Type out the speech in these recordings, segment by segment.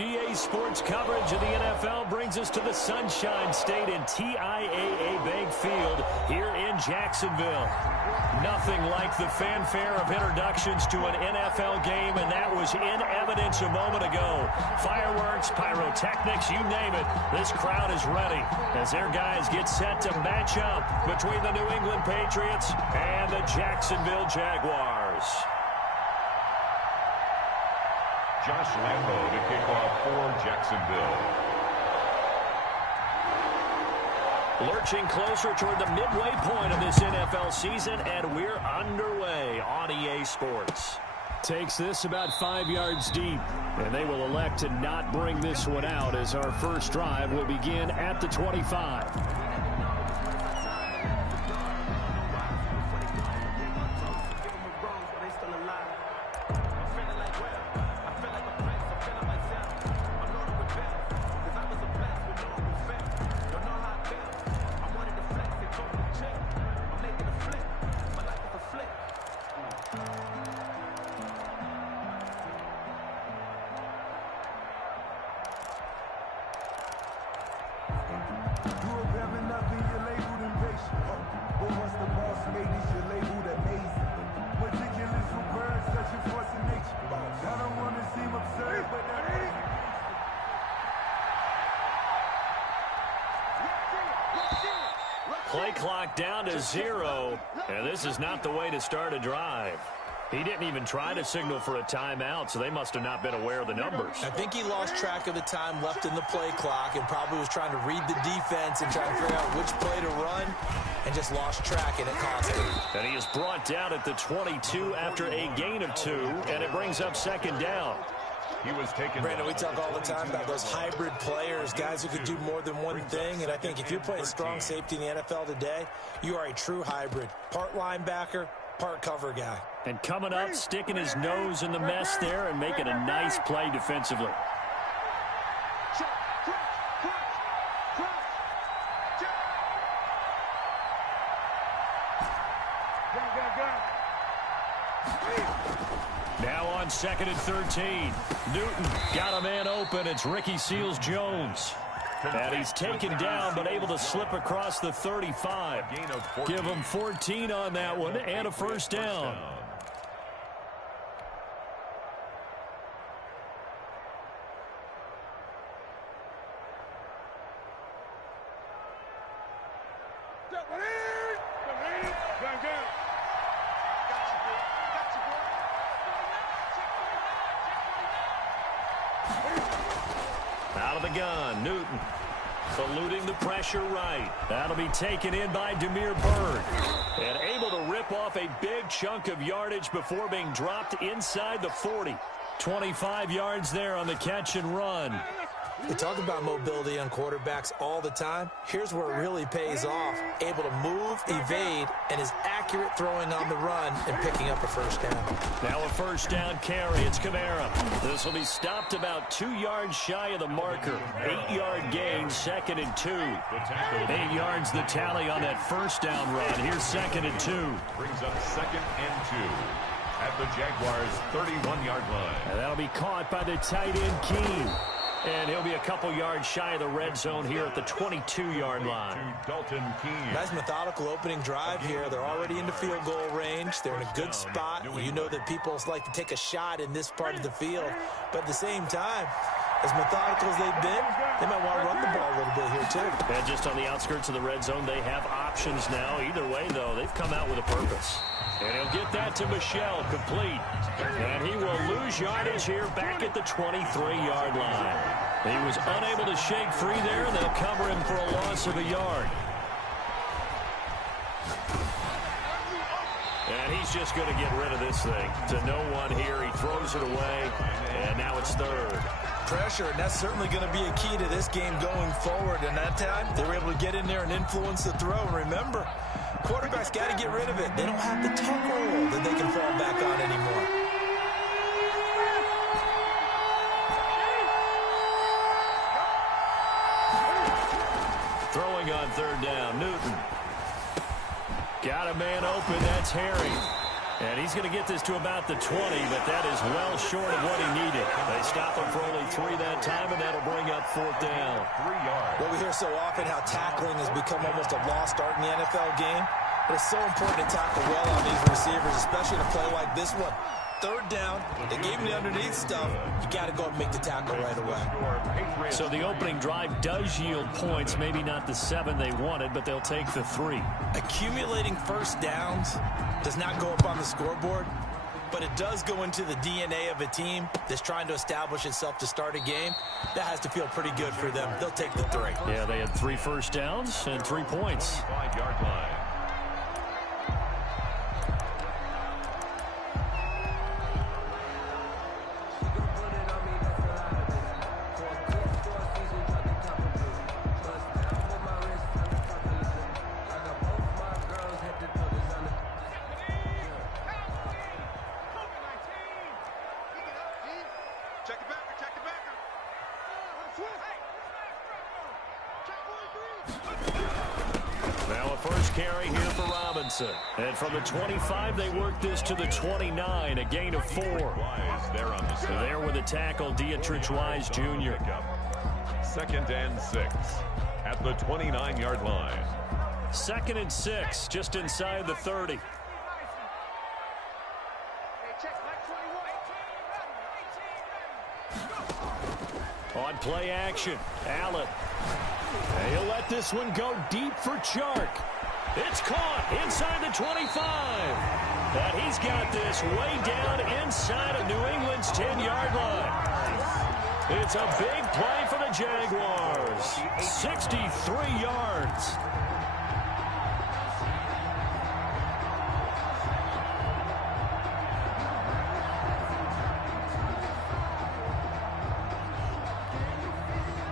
EA Sports coverage of the NFL brings us to the Sunshine State and TIAA Bank Field here in Jacksonville. Nothing like the fanfare of introductions to an NFL game, and that was in evidence a moment ago. Fireworks, pyrotechnics, you name it. This crowd is ready as their guys get set to match up between the New England Patriots and the Jacksonville Jaguars. Josh Lambo to kick off for Jacksonville. Lurching closer toward the midway point of this NFL season, and we're underway on EA Sports. Takes this about 5 yards deep, and they will elect to not bring this one out as our first drive will begin at the 25. Play clock down to 0, and this is not the way to start a drive. He didn't even try to signal for a timeout, so they must have not been aware of the numbers. I think he lost track of the time left in the play clock and probably was trying to read the defense and trying to figure out which play to run and just lost track, and it cost him. And he is brought down at the 22 after a gain of 2, and it brings up second down. He was taken. Brandon, we talk all the time about those hybrid players, guys who can do more than one thing, and I think if you're playing strong safety in the NFL today, you are a true hybrid. Part linebacker, part cover guy. And coming up, sticking his nose in the mess there and making a nice play defensively. Now on 2nd and 13. Newton got a man open. It's Ricky Seals-Jones. And he's taken down but able to slip across the 35. Give him 14 on that one and a first down. Out of the gun, Newton eluding the pressure right. That'll be taken in by Demir Bird. And able to rip off a big chunk of yardage before being dropped inside the 40. 25 yards there on the catch and run. We talk about mobility on quarterbacks all the time. Here's where it really pays off. Able to move, evade, and is accurate throwing on the run and picking up a first down. Now a first down carry. It's Kamara. This will be stopped about 2 yards shy of the marker. 8-yard gain, 2nd and 2. 8 yards the tally on that first down run. Here's 2nd and 2. Brings up 2nd and 2 at the Jaguars' 31-yard line. And that'll be caught by the tight end, Keene. And he'll be a couple yards shy of the red zone here at the 22-yard line. Dalton Keene. Nice methodical opening drive here. They're already into field goal range. They're in a good spot. You know that people like to take a shot in this part of the field. But at the same time, as methodical as they've been, they might want to run the ball a little bit here too. And just on the outskirts of the red zone, they have options now. Either way, though, they've come out with a purpose. And he'll get that to Michel, complete. And he will lose yardage here back at the 23-yard line. He was unable to shake free there, and they'll cover him for a loss of a yard. And he's just going to get rid of this thing. To no one here, he throws it away, and now it's 3rd. Pressure, and that's certainly going to be a key to this game going forward. And that time, they were able to get in there and influence the throw. And remember, quarterbacks got to get rid of it. They don't have the tuck roll that they can fall back on anymore. Throwing on 3rd down, Newton. Got a man open, that's Harry. And he's going to get this to about the 20, but that is well short of what he needed. They stop him for only 3 that time, and that'll bring up 4th down. 3 yards. Well, we hear so often how tackling has become almost a lost art in the NFL game. But it's so important to tackle well on these receivers, especially in a play like this one. 3rd down, they gave him the underneath stuff. You got to go and make the tackle right away. So the opening drive does yield points, maybe not the 7 they wanted, but they'll take the 3. Accumulating first downs does not go up on the scoreboard, but it does go into the DNA of a team that's trying to establish itself to start a game. That has to feel pretty good for them. They'll take the 3. Yeah, they had 3 first downs and 3 points. 5-yard line. Now a first carry here for Robinson. And from the 25, they work this to the 29, a gain of 4. There with the tackle, Dietrich Wise Jr. 2nd and 6 at the 29-yard line. 2nd and 6, just inside the 30. On play action, Allen. He'll let this one go deep for Chark. It's caught inside the 25. But he's got this way down inside of New England's 10-yard line. It's a big play for the Jaguars. 63 yards.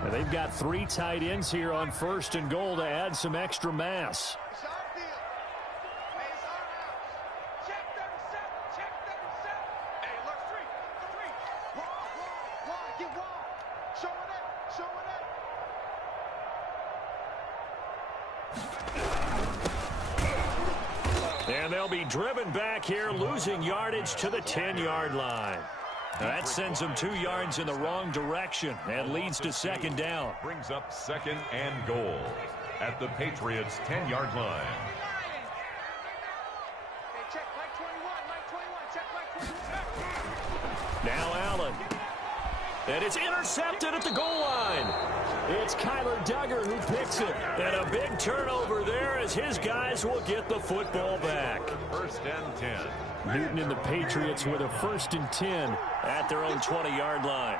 And they've got 3 tight ends here on 1st and goal to add some extra mass. And they'll be driven back here, losing yardage to the 10-yard line. That sends them 2 yards in the wrong direction and leads to 2nd down. Brings up 2nd and goal at the Patriots' 10-yard line. Now Allen. And it's intercepted at the goal line. It's Kyler Duggar who picks it. And a big turnover there as his guys will get the football back. 1st and 10. Newton and the Patriots with a 1st and 10 at their own 20-yard line.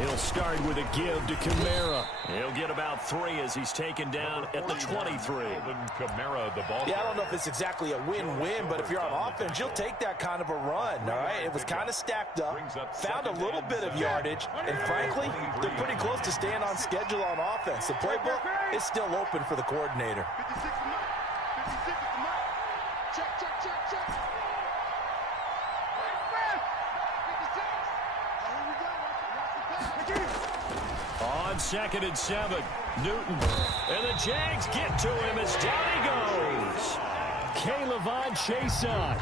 He'll start with a give to Kamara. He'll get about 3 as he's taken down at the 23. Kamara, the ball. Yeah, I don't know if it's exactly a win-win, but if you're on offense, you'll take that kind of a run, all right? It was kind of stacked up, found a little bit of yardage, and frankly, they're pretty close to staying on schedule on offense. The playbook is still open for the coordinator. On 2nd and 7, Newton. And the Jags get to him as down he goes. K'Lavon Chaisson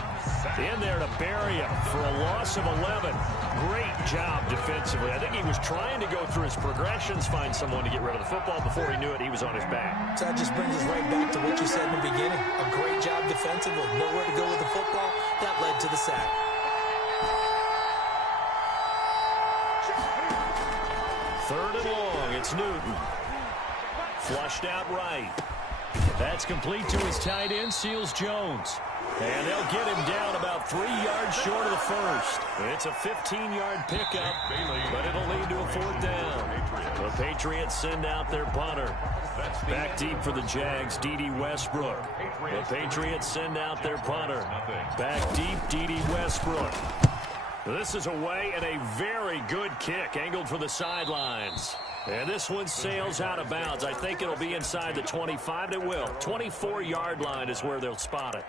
in there to bury him for a loss of 11. Great job defensively. I think he was trying to go through his progressions, find someone to get rid of the football. Before he knew it, he was on his back. So that just brings us right back to what you said in the beginning. A great job defensively. Nowhere to go with the football. That led to the sack. 3rd and long, it's Newton. Flushed out right. That's complete to his tight end, Seals Jones. And they'll get him down about 3 yards short of the first. It's a 15-yard pickup, but it'll lead to a 4th down. The Patriots send out their punter. Back deep for the Jags, D.D. Westbrook. The Patriots send out their punter. Back deep, D.D. Westbrook. This is away and a very good kick angled for the sidelines. And this one sails out of bounds. I think it'll be inside the 25. It will. 24-yard line is where they'll spot it.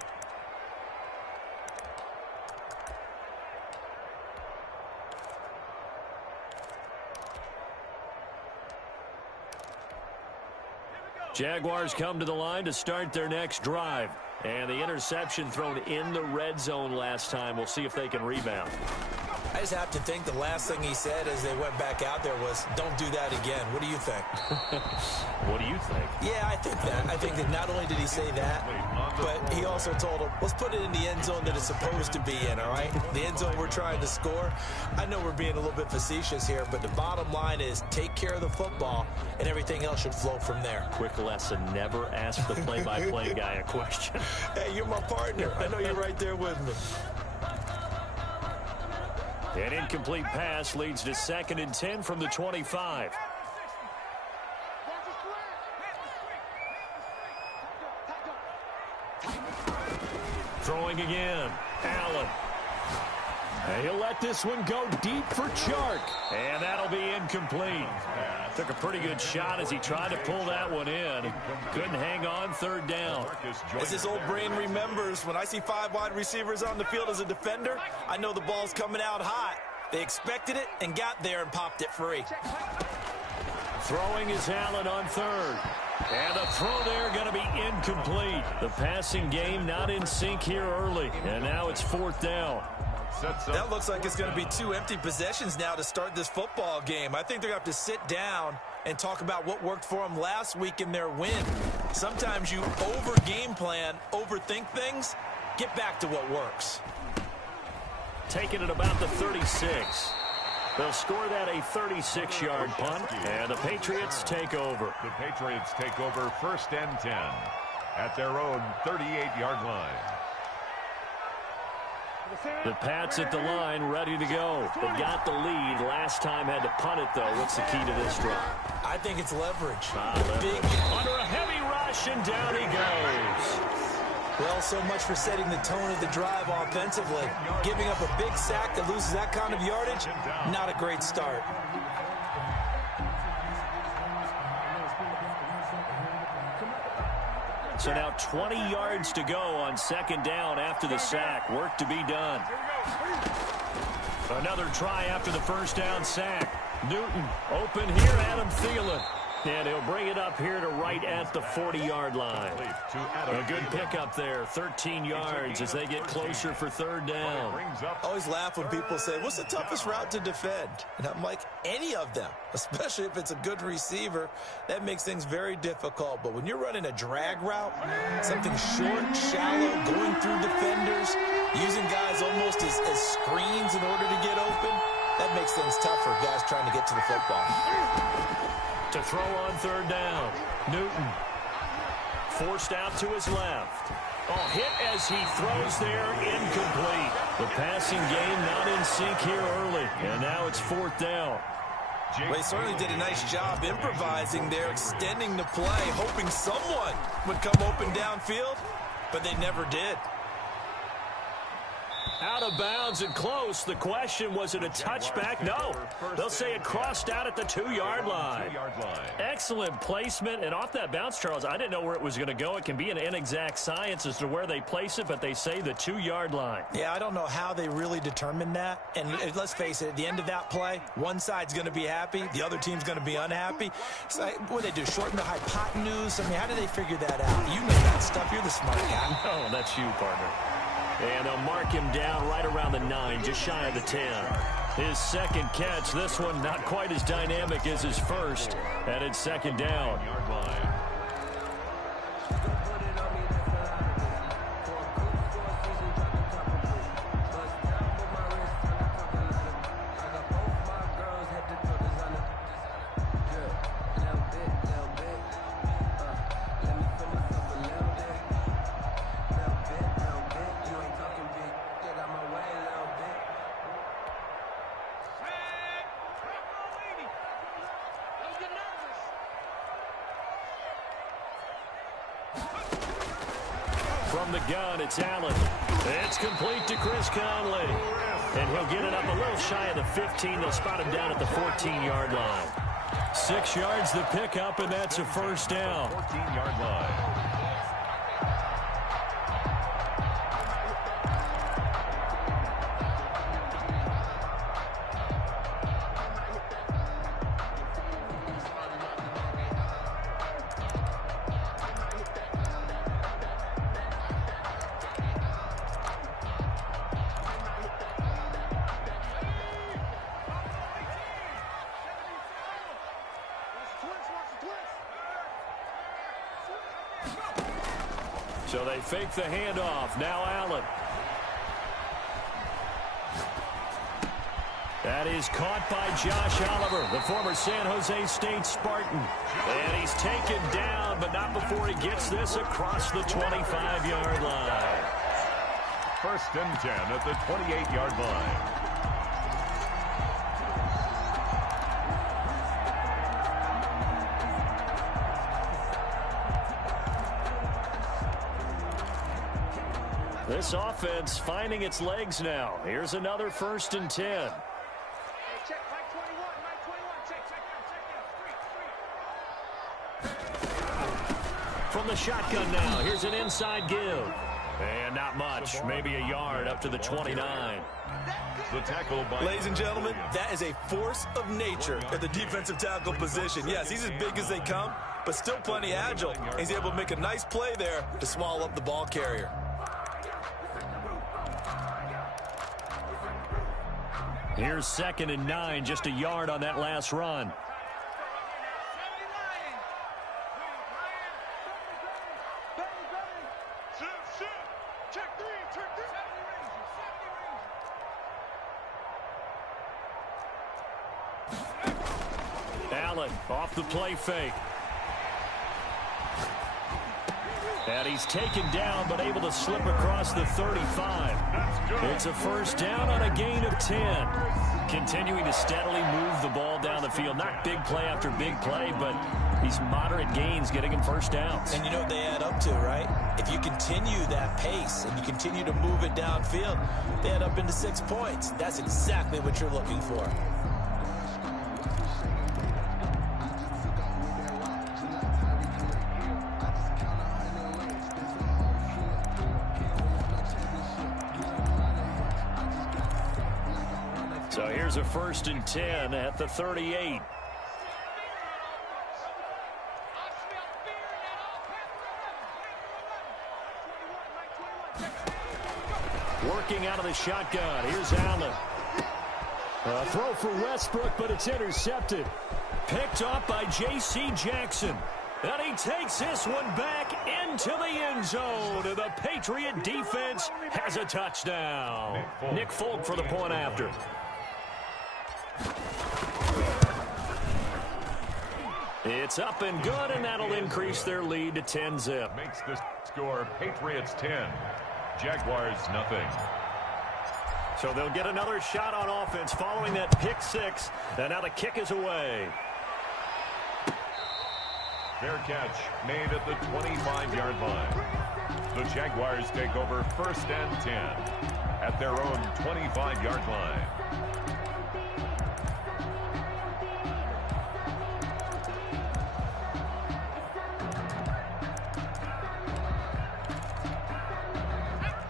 Jaguars come to the line to start their next drive. And the interception thrown in the red zone last time. We'll see if they can rebound. I just have to think the last thing he said as they went back out there was, don't do that again. What do you think? What do you think? Yeah, I think that. I think that not only did he say that, but he also told him, let's put it in the end zone that it's supposed to be in, all right? The end zone we're trying to score. I know we're being a little bit facetious here, but the bottom line is take care of the football, and everything else should flow from there. Quick lesson, never ask the play-by-play guy a question. Hey, you're my partner. I know you're right there with me. An incomplete pass leads to 2nd and 10 from the 25. Throwing again. Allen. And he'll let this one go deep for Chark. And that'll be incomplete. Took a pretty good shot as he tried to pull that one in. Couldn't hang on 3rd down. As his old brain remembers, when I see 5 wide receivers on the field as a defender, I know the ball's coming out hot. They expected it and got there and popped it free. Throwing is Allen on 3rd. And the throw there going to be incomplete. The passing game not in sync here early. And now it's 4th down. That looks like it's going to be 2 empty possessions now to start this football game. I think they're going to have to sit down and talk about what worked for them last week in their win. Sometimes you over-game plan, overthink things, get back to what works. Taking it about the 36. They'll score that a 36-yard punt, and the Patriots take over. The Patriots take over 1st and 10 at their own 38-yard line. The Pats at the line, ready to go. They got the lead. Last time had to punt it, though. What's the key to this drive? I think it's leverage. Big. Under a heavy rush, and down he goes. Well, so much for setting the tone of the drive offensively. Giving up a big sack that loses that kind of yardage, not a great start. So now 20 yards to go on 2nd down after the sack. Work to be done. Another try after the 1st down sack. Newton open here, Adam Thielen. And he'll bring it up here to right at the 40-yard line. A good pickup there, 13 yards as they get closer for 3rd down. I always laugh when people say, what's the toughest route to defend? And I'm like, any of them, especially if it's a good receiver. That makes things very difficult. But when you're running a drag route, something short, shallow, going through defenders, using guys almost as screens in order to get open, that makes things tough for guys trying to get to the football. To throw on 3rd down. Newton forced out to his left. Oh, hit as he throws there, incomplete. The passing game not in sync here early, and now it's 4th down. Well, he certainly did a nice job improvising there, extending the play, hoping someone would come open downfield, but they never did. Out of bounds and close. The question, was it a touchback? No. They'll say it crossed out at the 2-yard line. Excellent placement. And off that bounce, Charles, I didn't know where it was going to go. It can be an inexact science as to where they place it, but they say the 2-yard line. Yeah, I don't know how they really determined that. And let's face it, at the end of that play, one side's going to be happy, the other team's going to be unhappy. It's like, what do they do, shorten the hypotenuse? I mean, how do they figure that out? You know that stuff. You're the smart guy. No, that's you, partner. And they'll mark him down right around the 9, just shy of the 10. His 2nd catch, this one not quite as dynamic as his first, and it's 2nd down. From the gun, it's Allen. It's complete to Chris Conley. And he'll get it up a little shy of the 15. They'll spot him down at the 14-yard line. 6 yards the pickup, and that's a 1st down. 14-yard line. So they fake the handoff. Now Allen. That is caught by Josh Oliver, the former San Jose State Spartan. And he's taken down, but not before he gets this across the 25-yard line. First and 10 at the 28-yard line. This offense finding its legs now. Here's another first and 10. From the shotgun now, here's an inside give. And not much, maybe a yard up to the 29. The tackle by... Ladies and gentlemen, that is a force of nature at the defensive tackle position. Yes, he's as big as they come, but still plenty agile. He's able to make a nice play there to swallow up the ball carrier. Here's 2nd and 9, just a yard on that last run. Allen off the play fake. And he's taken down, but able to slip across the 35. It's a first down on a gain of 10. Continuing to steadily move the ball down the field. Not big play after big play, but these moderate gains getting him first downs. And you know what they add up to, right? If you continue that pace and you continue to move it downfield, they add up into 6 points. That's exactly what you're looking for. So here's a first and 10 at the 38. Working out of the shotgun. Here's Allen. A throw for Westbrook, but it's intercepted. Picked up by J.C. Jackson. And he takes this one back into the end zone. And the Patriot defense has a touchdown. Nick Folk for the point after. It's up and good, and that'll increase their lead to 10-zip. Makes the score Patriots 10, Jaguars nothing. So they'll get another shot on offense following that pick six, and now the kick is away. Fair catch made at the 25-yard line. The Jaguars take over first and 10 at their own 25-yard line.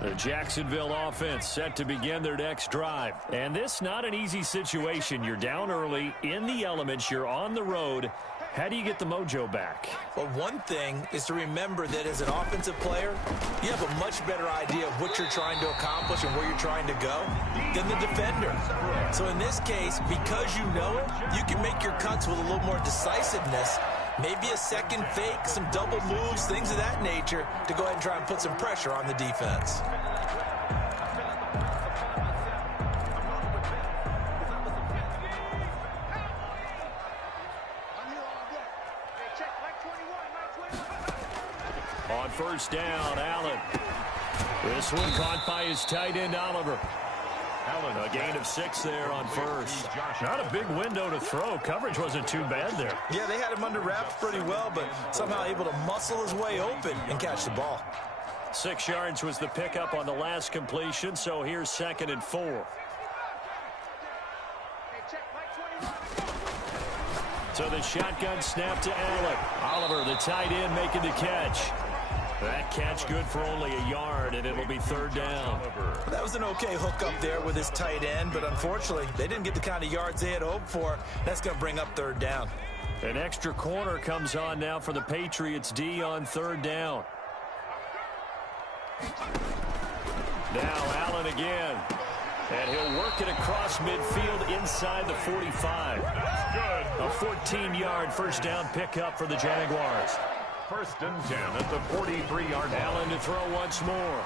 The Jacksonville offense set to begin their next drive. And this not an easy situation. You're down early, in the elements, you're on the road. How do you get the mojo back? Well, one thing is to remember that as an offensive player, you have a much better idea of what you're trying to accomplish and where you're trying to go than the defender. So in this case, because you know it, you can make your cuts with a little more decisiveness. Maybe a second fake, some double moves, things of that nature to go ahead and try and put some pressure on the defense. On first down, Allen. This one caught by his tight end, Oliver. Allen, a gain of 6 there on first. Not a big window to throw. Coverage wasn't too bad there. Yeah, they had him under wraps pretty well, but somehow able to muscle his way open and catch the ball. 6 yards was the pickup on the last completion, so here's 2nd and 4. So the shotgun snap to Allen. Oliver, the tight end, making the catch. That catch good for only a yard, and it'll be 3rd down. That was an okay hook up there with his tight end, but unfortunately, they didn't get the kind of yards they had hoped for. That's going to bring up 3rd down. An extra corner comes on now for the Patriots D on 3rd down. Now Allen again. And he'll work it across midfield inside the 45. A 14-yard first down pickup for the Jaguars. first and 10 at the 43-yard line. Allen to throw once more.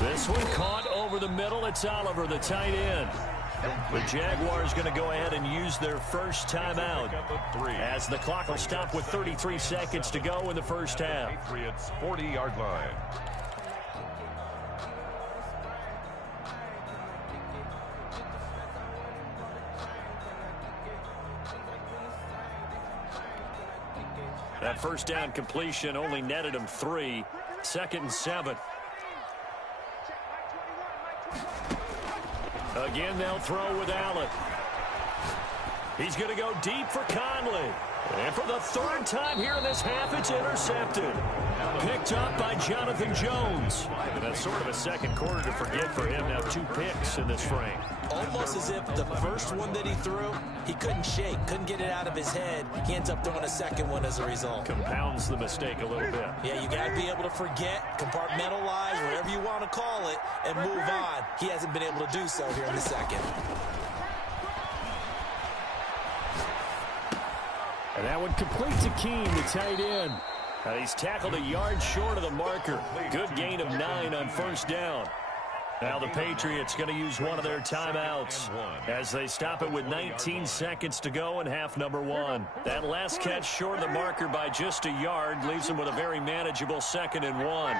This one caught over the middle. It's Oliver, the tight end. The Jaguars going to go ahead and use their first timeout as the clock will stop with 33 seconds to go in the first half. Patriots 40-yard line. That first down completion only netted him 3. 2nd and 7. Again, they'll throw with Allen. He's going to go deep for Conley. And for the 3rd time here in this half, it's intercepted. Picked up by Jonathan Jones. And that's sort of a second quarter to forget for him. Now 2 picks in this frame. Almost as if the first one that he threw, he couldn't shake, couldn't get it out of his head. He ends up throwing a second one as a result. Compounds the mistake a little bit. Yeah, you got to be able to forget, compartmentalize, whatever you want to call it, and move on. He hasn't been able to do so here in the second. And that one complete to Keene, the tight end. He's tackled a yard short of the marker. Good gain of 9 on first down. Now the Patriots going to use one of their timeouts as they stop it with 19 seconds to go in half number 1. That last catch short of the marker by just a yard leaves them with a very manageable 2nd and 1.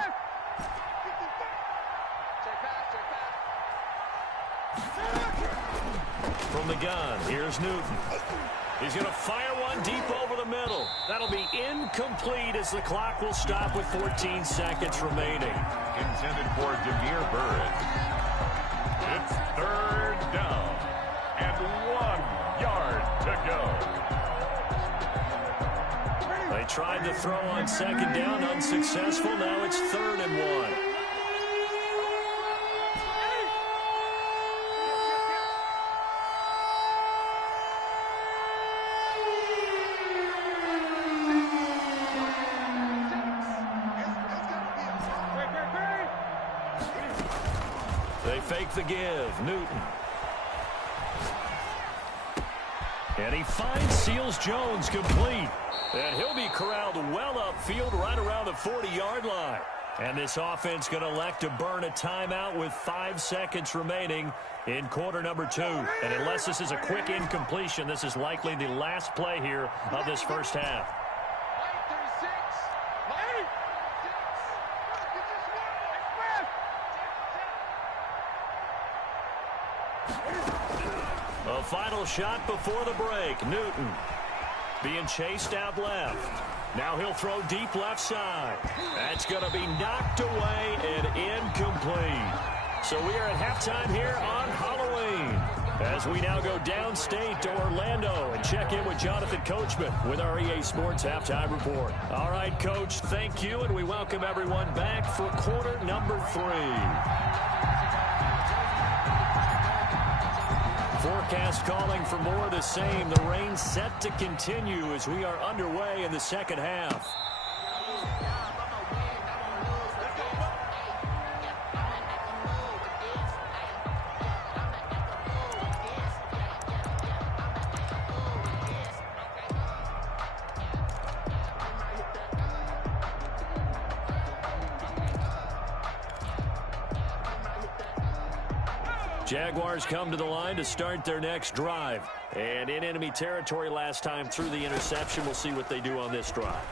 From the gun, here's Newton. He's going to fire one deep over the middle. That'll be incomplete as the clock will stop with 14 seconds remaining. Intended for Demir Burrett. It's 3rd down and 1 yard to go. They tried to throw on 2nd down, unsuccessful. Now it's 3rd and 1. Fake the give. Newton. And he finds Seals Jones complete. And he'll be corralled well upfield right around the 40-yard line. And this offense going to elect to burn a timeout with 5 seconds remaining in quarter number 2. And unless this is a quick incompletion, this is likely the last play here of this first half. A final shot before the break. Newton being chased out left. Now he'll throw deep left side. That's going to be knocked away and incomplete. So we are at halftime here on Halloween as we now go downstate to Orlando and check in with Jonathan Coachman with our EA Sports Halftime Report. All right, Coach, thank you, and we welcome everyone back for quarter number 3. Forecast calling for more of the same. The rain set to continue as we are underway in the second half. Jaguars come to the line to start their next drive. And in enemy territory last time through the interception. We'll see what they do on this drive.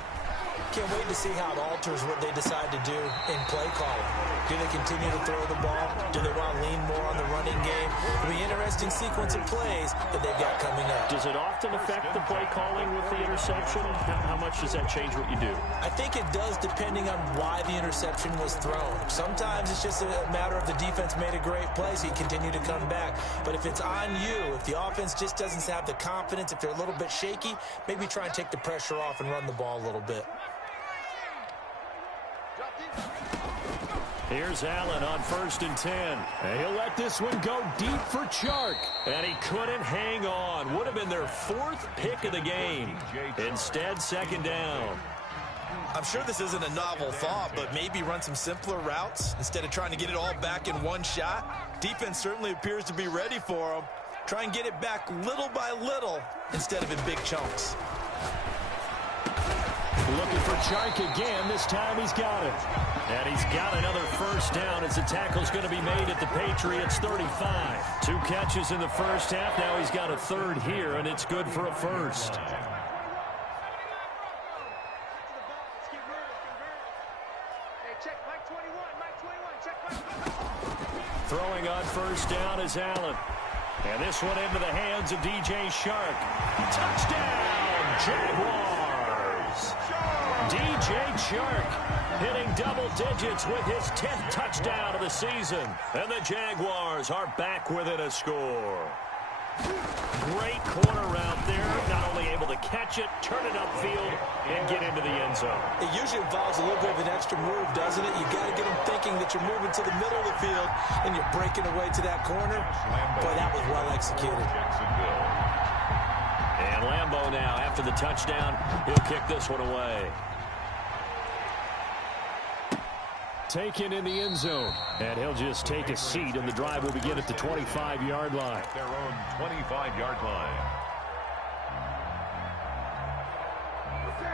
Can't wait to see how it alters what they decide to do in play calling. Do they continue to throw the ball? Do they want to lean more on the running game? It'll be an interesting sequence of plays that they've got coming up. Does it often affect the play calling with the interception? How much does that change what you do? I think it does depending on why the interception was thrown. Sometimes it's just a matter of the defense made a great play, so you continue to come back. But if it's on you, if the offense just doesn't have the confidence, if they're a little bit shaky, maybe try and take the pressure off and run the ball a little bit. Here's Allen on 1st and 10. And he'll let this one go deep for Chark. And he couldn't hang on. Would have been their 4th pick of the game. Instead, 2nd down. I'm sure this isn't a novel thought, but maybe run some simpler routes instead of trying to get it all back in one shot. Defense certainly appears to be ready for them. Try and get it back little by little instead of in big chunks. Looking for Chark again. This time he's got it. And he's got another first down as the tackle's going to be made at the Patriots 35. 2 catches in the first half. Now he's got a third here, and it's good for a first. Throwing on first down is Allen. And this one into the hands of DJ Chark. Touchdown, Jaguars! DJ Chark hitting double digits with his 10th touchdown of the season. And the Jaguars are back within a score. Great corner route there. Not only able to catch it, turn it upfield, and get into the end zone. It usually involves a little bit of an extra move, doesn't it? You've got to get them thinking that you're moving to the middle of the field and you're breaking away to that corner. Boy, that was well executed. And Lambeau now, after the touchdown, he'll kick this one away. Taken in the end zone. And he'll just take a seat, and the drive will begin at the 25-yard line. Their own 25-yard line.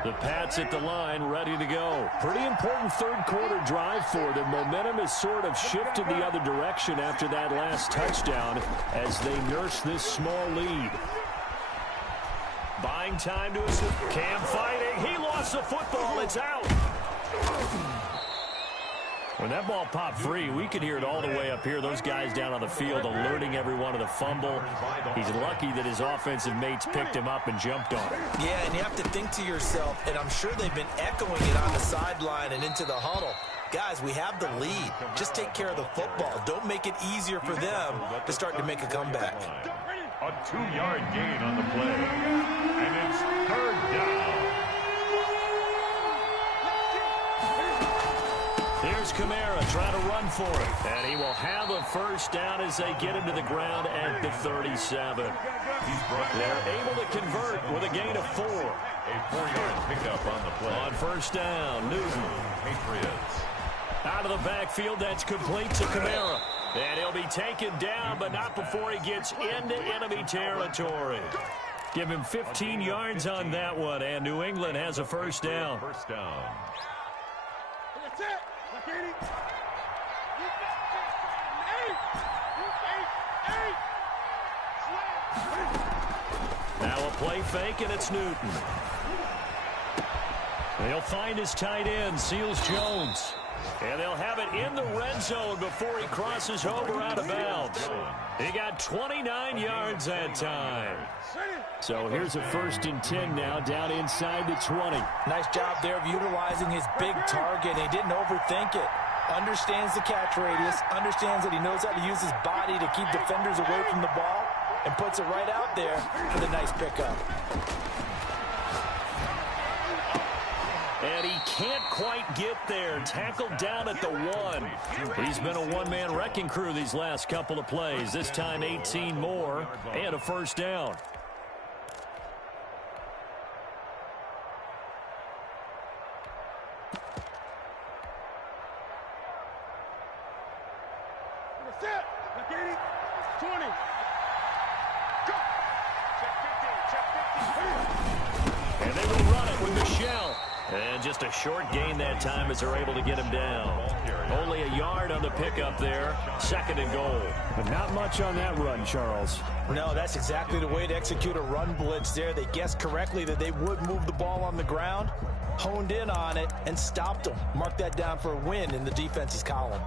The Pats at the line, ready to go. Pretty important third-quarter drive for them. Momentum has sort of shifted the other direction after that last touchdown as they nurse this small lead. Buying time to his Cam fighting. He lost the football. It's out. When that ball popped free, we could hear it all the way up here. Those guys down on the field alerting everyone of the fumble. He's lucky that his offensive mates picked him up and jumped on him. Yeah, and you have to think to yourself, and I'm sure they've been echoing it on the sideline and into the huddle. Guys, we have the lead. Just take care of the football. Don't make it easier for them to start to make a comeback. A 2-yard gain on the play. And it's third down. Here's Kamara trying to run for it. And he will have a first down as they get into the ground at the 37. They're able to convert with a gain of 4. A 4-yard pickup on the play. On first down, Newton. Patriots. Out of the backfield, that's complete to Kamara. And he'll be taken down, but not before he gets into enemy territory. Give him 15 yards on that one, and New England has a first down. First down. That's it. Now a play fake, and it's Newton. They'll find his tight end, Seals Jones. And they'll have it in the red zone before he crosses over out of bounds. He got 29 yards that time. So here's a 1st and 10 now down inside the 20. Nice job there of utilizing his big target. He didn't overthink it. Understands the catch radius, understands that he knows how to use his body to keep defenders away from the ball, and puts it right out there for the nice pickup. And he can't quite get there. Tackled down at the 1. He's been a one-man wrecking crew these last couple of plays. This time 18 more and a first down. Set. Look at it. 20. Go. Check 15. Check 15. And they will run it with Michelle. And just a short gain that time as they're able to get him down. Only a yard on the pickup there. 2nd and goal. But not much on that run, Charles. No, that's exactly the way to execute a run blitz there. They guessed correctly that they would move the ball on the ground, honed in on it, and stopped them. Mark that down for a win in the defense's column.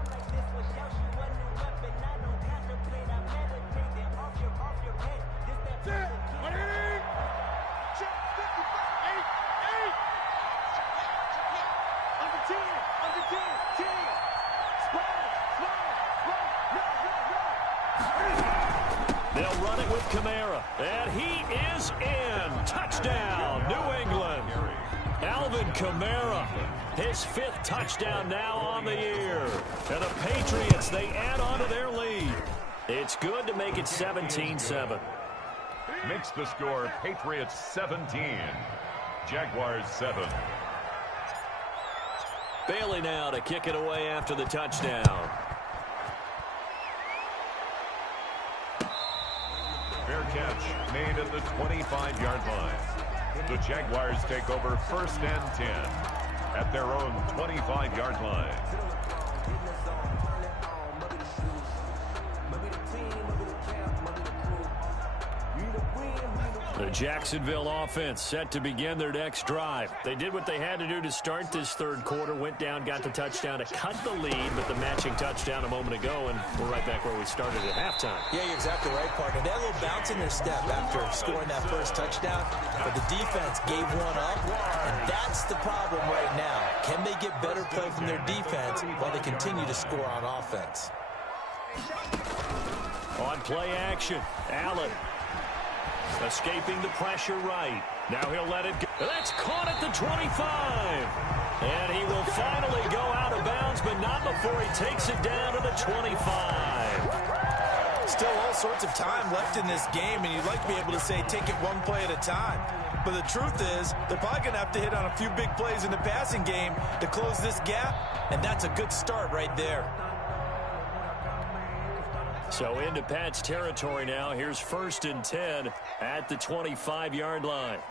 They'll run it with Kamara, and he is in. Touchdown, New England. Alvin Kamara, his 5th touchdown now on the year. And the Patriots, they add on to their lead. It's good to make it 17-7. Makes the score Patriots 17. Jaguars 7. Bailey now to kick it away after the touchdown. Fair catch made at the 25-yard line. The Jaguars take over 1st and 10 at their own 25-yard line. The Jacksonville offense set to begin their next drive. They did what they had to do to start this third quarter, went down, got the touchdown to cut the lead, but the matching touchdown a moment ago, and we're right back where we started at halftime. Yeah, you're exactly right, partner. They had a little bounce in their step after scoring that first touchdown, but the defense gave one up, and that's the problem right now. Can they get better play from their defense while they continue to score on offense? On play action, Allen. Escaping the pressure right. Now he'll let it go. That's caught at the 25. And he will finally go out of bounds, but not before he takes it down to the 25. Still all sorts of time left in this game, and you'd like to be able to say take it one play at a time. But the truth is, they're probably going to have to hit on a few big plays in the passing game to close this gap, and that's a good start right there. So into Pat's territory now. Here's 1st and 10 at the 25-yard line.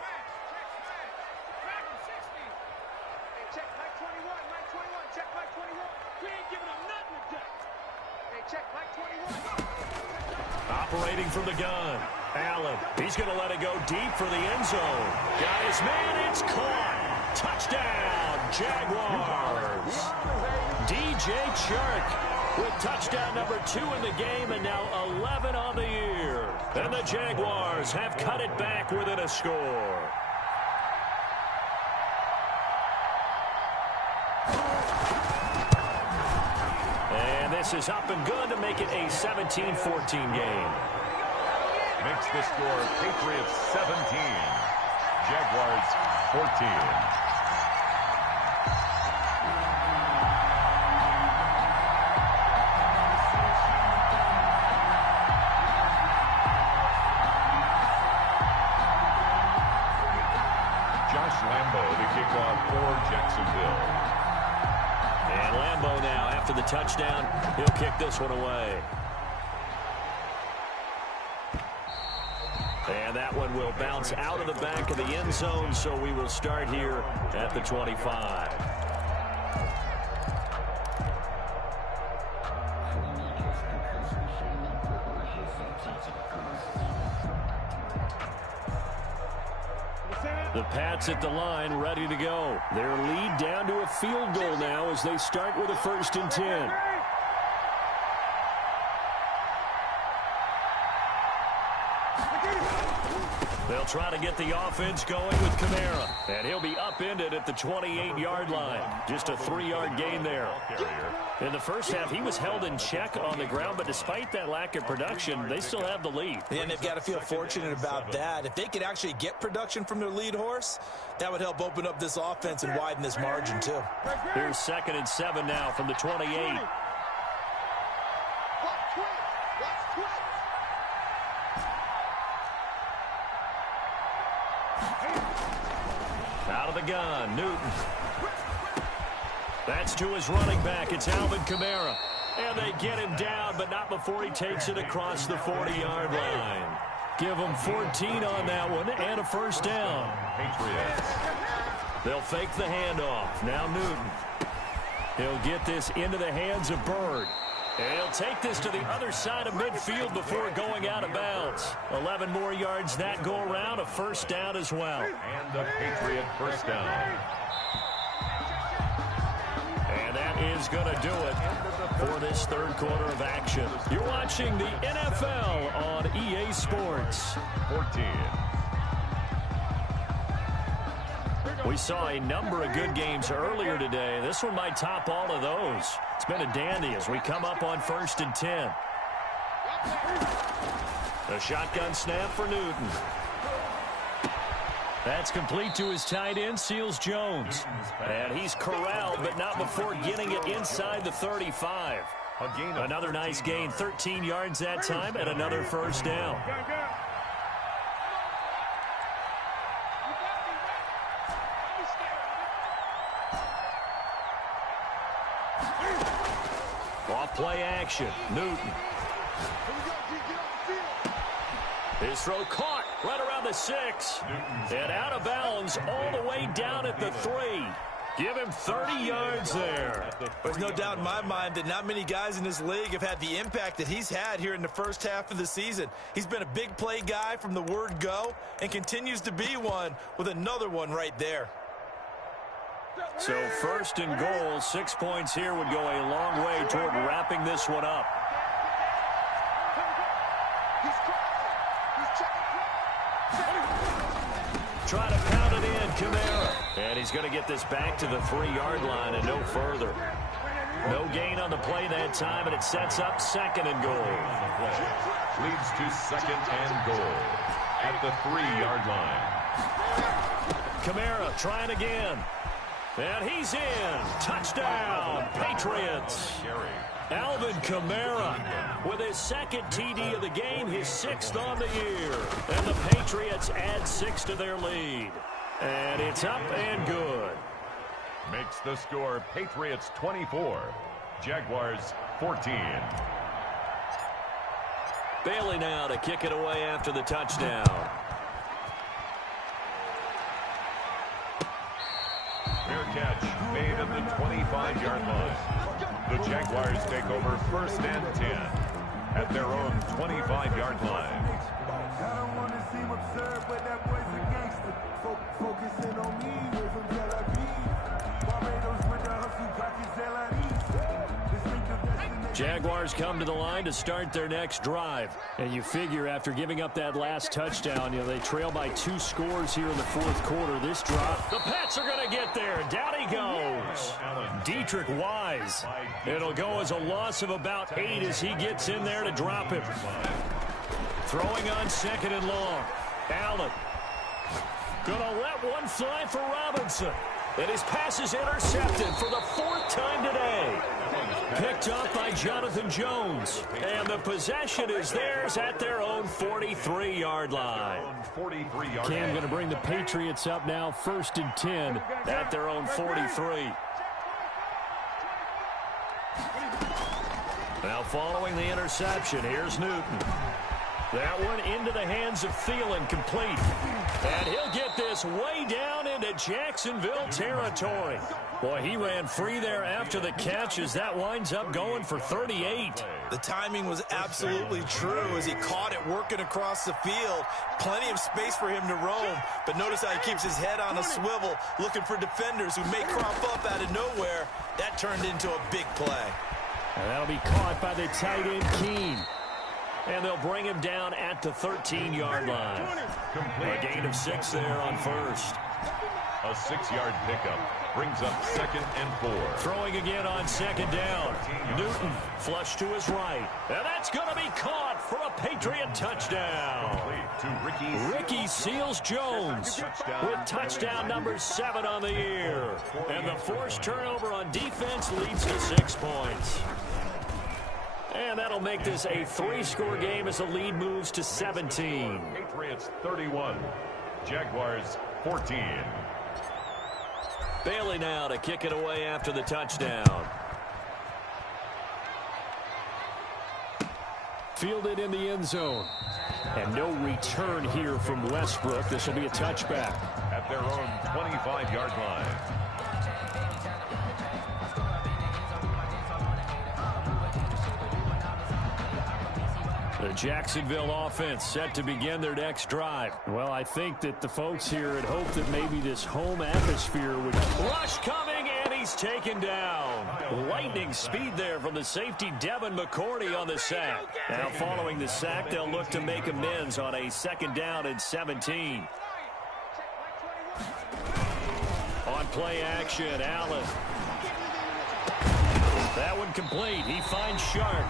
Operating from the gun. Allen. He's going to let it go deep for the end zone. Got his man. It's caught. Touchdown, Jaguars. DJ Chark with touchdown number 2 in the game, and now 11 on the year. And the Jaguars have cut it back within a score. And this is up and good to make it a 17-14 game. Makes the score Patriots 17, Jaguars 14. For Jacksonville. And Lambeau now, after the touchdown, he'll kick this one away. And that one will bounce out of the back of the end zone, so we will start here at the 25. The Pats at the line, ready to go. Their lead down to a field goal now as they start with a 1st and 10. They'll try to get the offense going with Kamara. And he'll be upended at the 28-yard line. Just a 3-yard gain there. In the first half, he was held in check on the ground, but despite that lack of production, they still have the lead. And they've got to feel fortunate about that. If they could actually get production from their lead horse, that would help open up this offense and widen this margin, too. Here's 2nd and 7 now from the 28. Out of the gun, Newton. That's to his running back. It's Alvin Kamara. And they get him down, but not before he takes it across the 40-yard line. Give him 14 on that one and a 1st down. Patriots. They'll fake the handoff. Now Newton. He'll get this into the hands of Bird. And he'll take this to the other side of midfield before going out of bounds. 11 more yards that go around, a 1st down as well. And the Patriot 1st down. And that is going to do it for this third quarter of action. You're watching the NFL on EA Sports. 14. We saw a number of good games earlier today. This one might top all of those. It's been a dandy as we come up on 1st and 10. The shotgun snap for Newton. That's complete to his tight end, Seals Jones. And he's corralled, but not before getting it inside the 35. Another nice gain, 13 yards that time, and another 1st down. Off play action, Newton. His throw caught. right around the 6. And out of bounds all the way down at the 3. Give him 30 yards there. There's no doubt in my mind that not many guys in this league have had the impact that he's had here in the first half of the season. He's been a big play guy from the word go and continues to be one with another one right there. So first and goal, 6 points here would go a long way toward wrapping this one up. Try to pound it in, Kamara. And he's going to get this back to the 3-yard line and no further. No gain on the play that time, and it sets up second and goal. Leads to second and goal at the 3-yard line. Kamara trying again. And he's in. Touchdown, Patriots. Alvin Kamara with his second TD of the game, his 6th on the year. And the Patriots add 6 to their lead. And it's up and good. Makes the score Patriots 24, Jaguars 14. Bailey now to kick it away after the touchdown. Fair catch made at the 25-yard line. The Jaguars take over first and 10 at their own 25-yard line. I don't want to seem absurd, but that boy's a gangster. Focusing on me, way from Tel Aviv. Barbados with the hustle, pockets Jaguars come to the line to start their next drive. And you figure after giving up that last touchdown, they trail by 2 scores here in the 4th quarter. This drop, the Pats are going to get there. Down he goes. Dietrich Wise. It'll go as a loss of about 8 as he gets in there to drop him. Throwing on 2nd and long. Allen. Gonna let one fly for Robinson. And his pass is intercepted for the 4th time today. Picked up by Jonathan Jones. And the possession is theirs at their own 43-yard line. Cam going to bring the Patriots up now 1st and 10 at their own 43. Now following the interception, here's Newton. That one into the hands of Thielen, complete. And he'll get this way down into Jacksonville territory. Boy, he ran free there after the catch as that winds up going for 38. The timing was absolutely true as he caught it working across the field. Plenty of space for him to roam, but notice how he keeps his head on a swivel looking for defenders who may crop up out of nowhere. That turned into a big play. And that'll be caught by the tight end, Keene. And they'll bring him down at the 13-yard line. A gain of 6 there on first. A 6-yard pickup brings up 2nd and 4. Throwing again on 2nd down. Newton flush to his right. And that's going to be caught for a Patriot touchdown. To Ricky Seals-Jones with touchdown number 7 on the year. And the forced turnover on defense leads to 6 points. And that'll make this a 3-score game as the lead moves to 17. Patriots 31, Jaguars 14. Bailey now to kick it away after the touchdown. Fielded in the end zone. And no return here from Westbrook. This will be a touchback. At their own 25-yard line. The Jacksonville offense set to begin their next drive. Well, I think that the folks here had hoped that maybe this home atmosphere would... Rush coming, and he's taken down. Lightning speed there from the safety Devin McCourty on the sack. Now following the sack, they'll look to make amends on a 2nd down and 17. On play action, Allen. That one complete. He finds Sharp.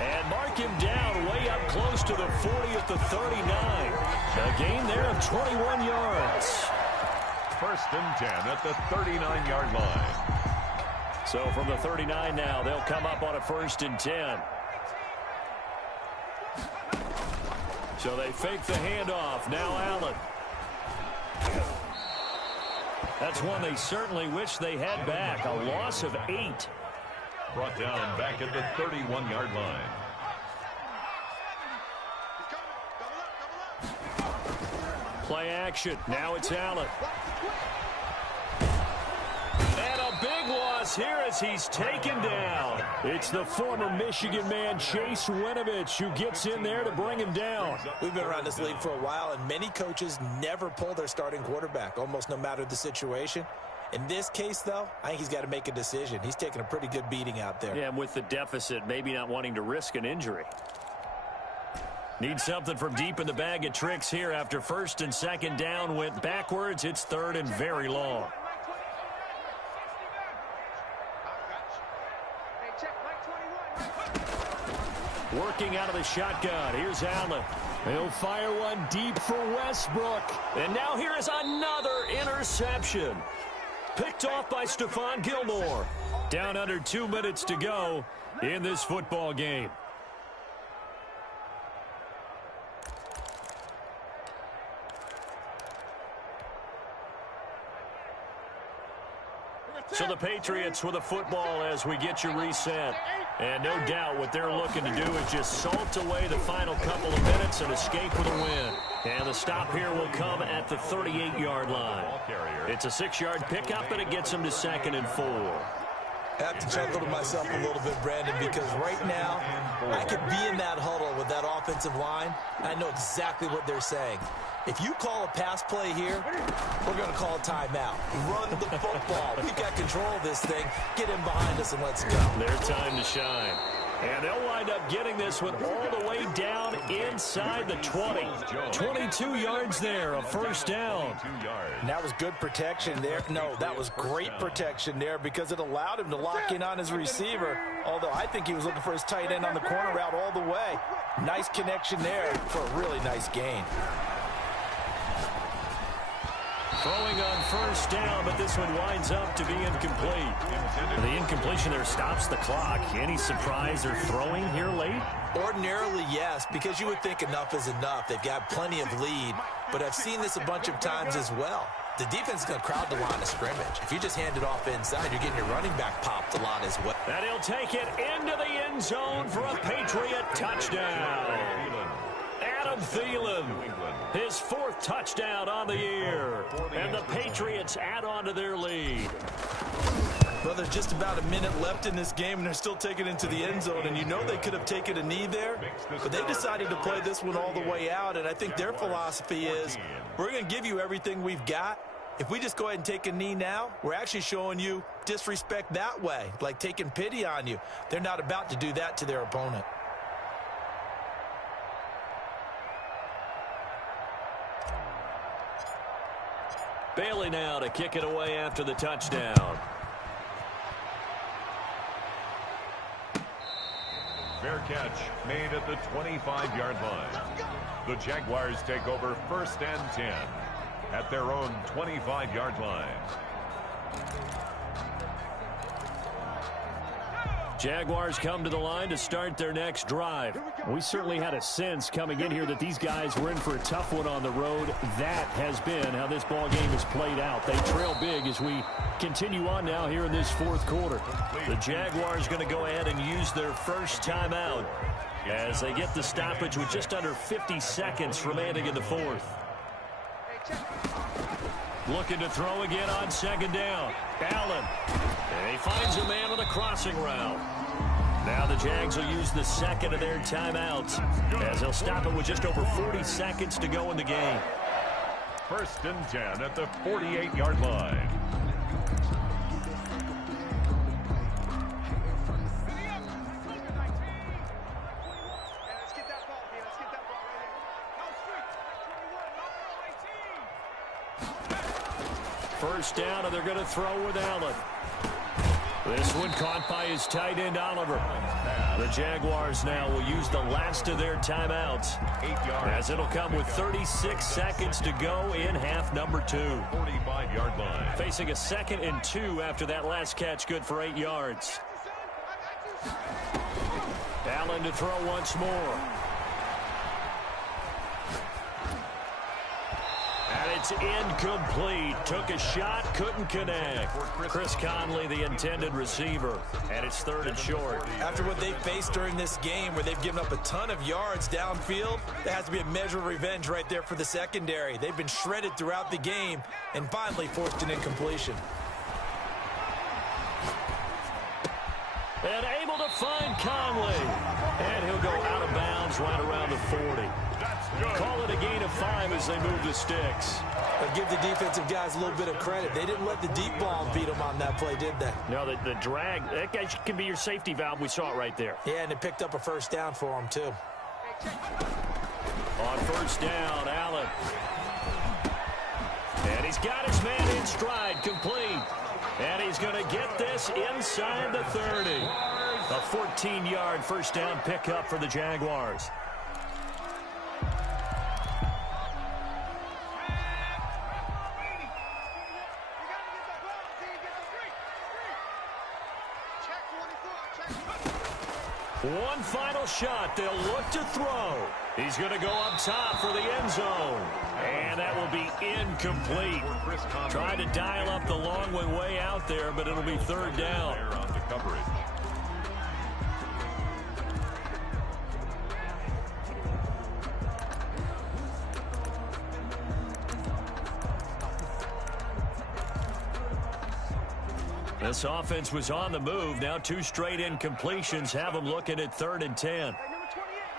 And mark him down way up close to the 40 at the 39. A gain there of 21 yards. 1st and 10 at the 39-yard line. So from the 39 now, they'll come up on a 1st and 10. So they fake the handoff. Now Allen. That's one they certainly wish they had back. A loss of 8. Brought down back at the 31-yard line. Play action. Now it's Allen. And a big loss here as he's taken down. It's the former Michigan man, Chase Winovich, who gets in there to bring him down. We've been around this league for a while, and many coaches never pull their starting quarterback, almost no matter the situation. In this case, though, I think he's got to make a decision. He's taking a pretty good beating out there. Yeah, and with the deficit, maybe not wanting to risk an injury. Needs something from deep in the bag of tricks here after first and second down went backwards. It's third and very long. Working out of the shotgun. Here's Allen. He'll fire one deep for Westbrook. And now here is another interception. Picked off by Stephon Gilmore. Down under 2 minutes to go in this football game. So the Patriots with a football as we get you reset. And no doubt what they're looking to do is just salt away the final couple of minutes and escape with a win. And the stop here will come at the 38-yard line. It's a 6-yard pickup, and it gets them to 2nd and 4. I have to chuckle to myself a little bit, Brandon, because right now I could be in that huddle with that offensive line. I know exactly what they're saying. If you call a pass play here, we're going to call a timeout. Run the football. We've got control of this thing. Get in behind us and let's go. Their time to shine. And they'll wind up getting this one all the way down inside the 20. 22 yards there, a first down. And that was good protection there. No, that was great protection there because it allowed him to lock in on his receiver, although I think he was looking for his tight end on the corner route all the way. Nice connection there for a really nice gain. Throwing on first down, but this one winds up to be incomplete. The incompletion there stops the clock. Any surprise they're throwing here late? Ordinarily, yes, because you would think enough is enough. They've got plenty of lead, but I've seen this a bunch of times as well. The defense is going to crowd the line of scrimmage. If you just hand it off inside, you're getting your running back popped a lot as well. And he'll take it into the end zone for a Patriot touchdown. Adam Thielen, his 4th touchdown on the year. And the Patriots add on to their lead. Well, there's just about a minute left in this game, and they're still taking it into the end zone. And you know they could have taken a knee there, but they decided to play this one all the way out. And I think their philosophy is, we're going to give you everything we've got. If we just go ahead and take a knee now, we're actually showing you disrespect that way, like taking pity on you. They're not about to do that to their opponent. Bailey now to kick it away after the touchdown. Fair catch made at the 25-yard line. The Jaguars take over 1st and 10 at their own 25-yard line. Jaguars come to the line to start their next drive. We certainly had a sense coming in here that these guys were in for a tough one on the road. That has been how this ball game has played out. They trail big as we continue on now here in this 4th quarter. The Jaguars going to go ahead and use their first timeout as they get the stoppage with just under 50 seconds remaining in the 4th. Looking to throw again on 2nd down. Allen. And he finds a man with a crossing route. Now the Jags will use the 2nd of their timeouts as they'll stop it with just over 40 seconds to go in the game. 1st and 10 at the 48-yard line. First down, and they're going to throw with Allen. This one caught by his tight end, Oliver. The Jaguars now will use the last of their timeouts, as it'll come with 36 seconds to go in half number 2. 45-yard line. Facing a 2nd and 2 after that last catch, good for 8 yards. Allen to throw once more. And it's incomplete. Took a shot, couldn't connect. Chris Conley, the intended receiver, and it's 3rd and short. After what they faced during this game where they've given up a ton of yards downfield, there has to be a measure of revenge right there for the secondary. They've been shredded throughout the game and finally forced an incompletion. And able to find Conley. And he'll go out of bounds right around the 40. Call it a gain of 5 as they move the sticks. But give the defensive guys a little bit of credit. They didn't let the deep ball beat them on that play, did they? No, the drag, that guy can be your safety valve. We saw it right there. Yeah, and it picked up a first down for them, too. On first down, Allen. And he's got his man in stride, complete. And he's going to get this inside the 30. A 14-yard first down pickup for the Jaguars. One final shot. They'll look to throw. He's going to go up top for the end zone. And that will be incomplete. Trying to dial up the long one way out there, but it'll be 3rd down. On the coverage. This offense was on the move. Now 2 straight incompletions have them looking at 3rd and 10. Hey, number 28,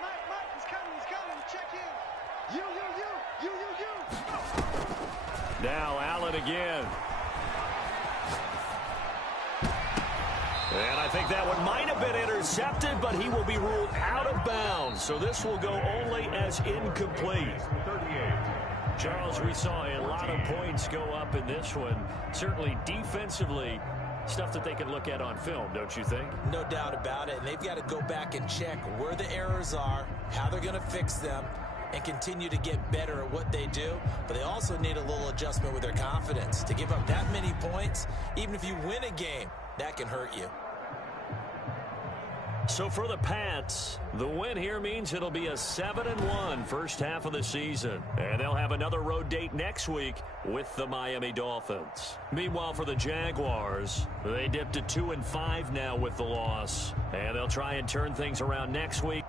Mike, he's coming. Check in. You. Now Allen again. And I think that one might have been intercepted, but he will be ruled out of bounds. So this will go only as incomplete. 38. Charles, we saw a lot of points go up in this one. Certainly defensively, stuff that they can look at on film, don't you think? No doubt about it. And they've got to go back and check where the errors are, how they're going to fix them, and continue to get better at what they do. But they also need a little adjustment with their confidence. To give up that many points, even if you win a game, that can hurt you. So for the Pats, the win here means it'll be a 7-1 first half of the season. And they'll have another road date next week with the Miami Dolphins. Meanwhile, for the Jaguars, they dipped to 2-5 now with the loss. And they'll try and turn things around next week.